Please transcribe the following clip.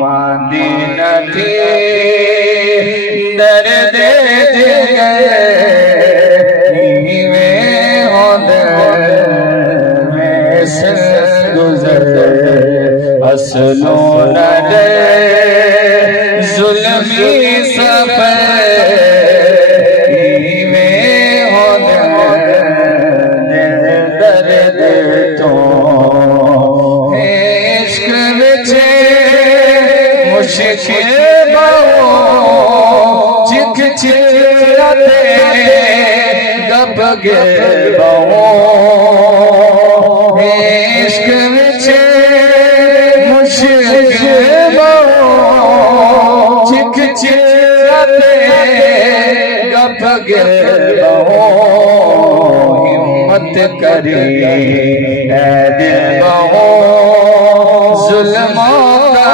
Medina थी दर्द गुजर असलो न जुल्मी सफर दर्द तो इश्क विच मुश्किल बहु चिख चिराते गप गे बहु इश्क विच मुश्किल बहु चिख चिराते गप गे बहु हिम्मत करी ऐ दिल बहु जुल्मों का